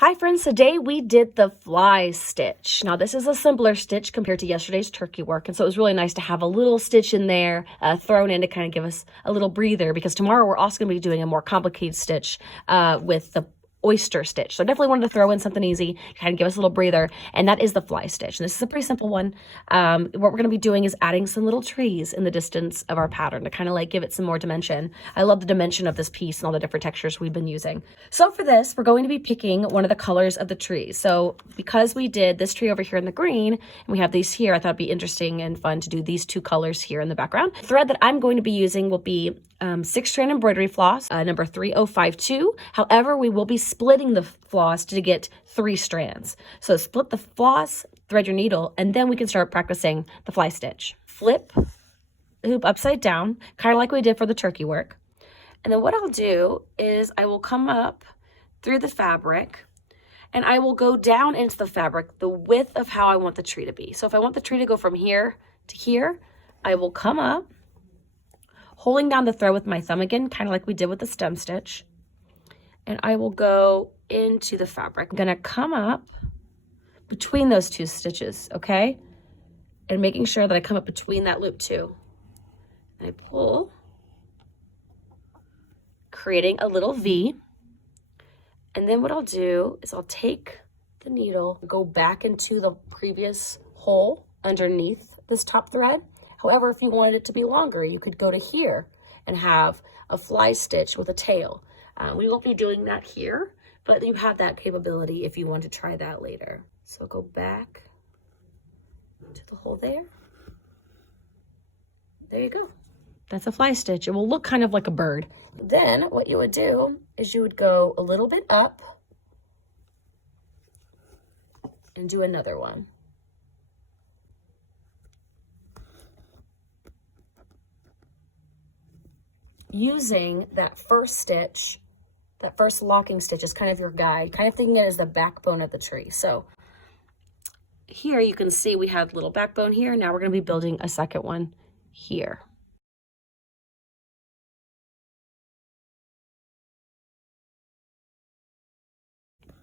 Hi friends, today we did the fly stitch. Now this is a simpler stitch compared to yesterday's turkey work, and so it was really nice to have a little stitch in there thrown in to kind of give us a little breather, because tomorrow we're also going to be doing a more complicated stitch with the oyster stitch. So I definitely wanted to throw in something easy, kind of give us a little breather, and that is the fly stitch. And this is a pretty simple one. What we're going to be doing is adding some little trees in the distance of our pattern to kind of like give it some more dimension. I love the dimension of this piece and all the different textures we've been using. So for this, we're going to be picking one of the colors of the tree. So because we did this tree over here in the green, and we have these here, I thought it'd be interesting and fun to do these two colors here in the background. The thread that I'm going to be using will be 6-strand embroidery floss, number 3052. However, we will be splitting the floss to get 3 strands. So split the floss, thread your needle, and then we can start practicing the fly stitch. Flip the hoop upside down, kind of like we did for the turkey work. And then what I'll do is I will come up through the fabric and I will go down into the fabric the width of how I want the tree to be. So if I want the tree to go from here to here, I will come up, holding down the thread with my thumb again, kind of like we did with the stem stitch. And I will go into the fabric. I'm gonna come up between those 2 stitches, okay? And making sure that I come up between that loop too. And I pull, creating a little V. And then what I'll do is I'll take the needle, go back into the previous hole underneath this top thread. However, if you wanted it to be longer, you could go to here and have a fly stitch with a tail. We won't be doing that here, but you have that capability if you want to try that later. So go back to the hole there. There you go. That's a fly stitch. It will look kind of like a bird. Then what you would do is you would go a little bit up and do another one. Using that first stitch, that first locking stitch is kind of your guide, kind of thinking it as the backbone of the tree. So here you can see we had a little backbone here. Now we're going to be building a second one here.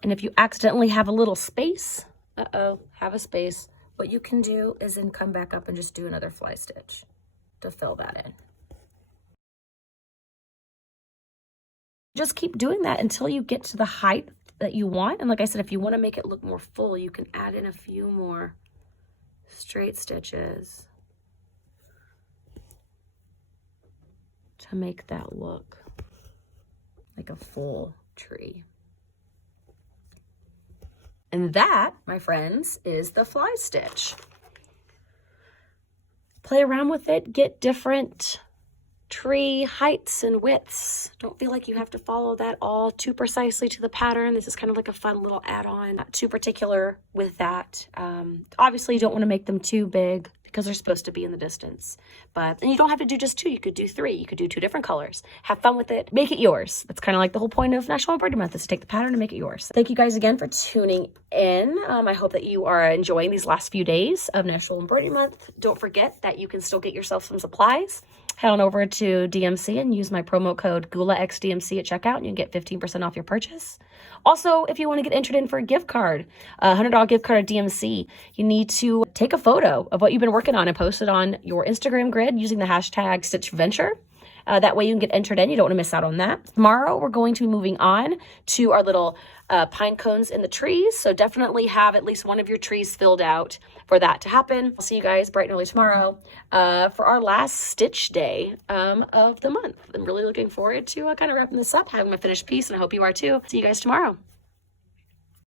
And if you accidentally have a little space, have a space, what you can do is then come back up and just do another fly stitch to fill that in. Just keep doing that until you get to the height that you want. And like I said, if you want to make it look more full, you can add in a few more straight stitches to make that look like a full tree. And that, my friends, is the fly stitch. Play around with it, get different tree heights and widths. Don't feel like you have to follow that all too precisely to the pattern. This is kind of like a fun little add-on, not too particular with that. Obviously you don't want to make them too big because they're supposed to be in the distance, and you don't have to do just 2. You could do 3. You could do 2 different colors. Have fun with it. Make it yours. That's kind of like the whole point of National Embroidery Month, is to take the pattern and make it yours. Thank you guys again for tuning in. I hope that you are enjoying these last few days of National Embroidery Month. Don't forget that you can still get yourself some supplies. Head on over to DMC and use my promo code GULAXDMC at checkout and you can get 15% off your purchase. Also, if you want to get entered in for a gift card, a $100 gift card at DMC, you need to take a photo of what you've been working on and post it on your Instagram grid using the hashtag StitchVenture. That way you can get entered in. You don't want to miss out on that. Tomorrow, we're going to be moving on to our little pine cones in the trees. So definitely have at least one of your trees filled out for that to happen. I'll see you guys bright and early tomorrow for our last stitch day of the month. I'm really looking forward to kind of wrapping this up, having my finished piece, and I hope you are too. See you guys tomorrow.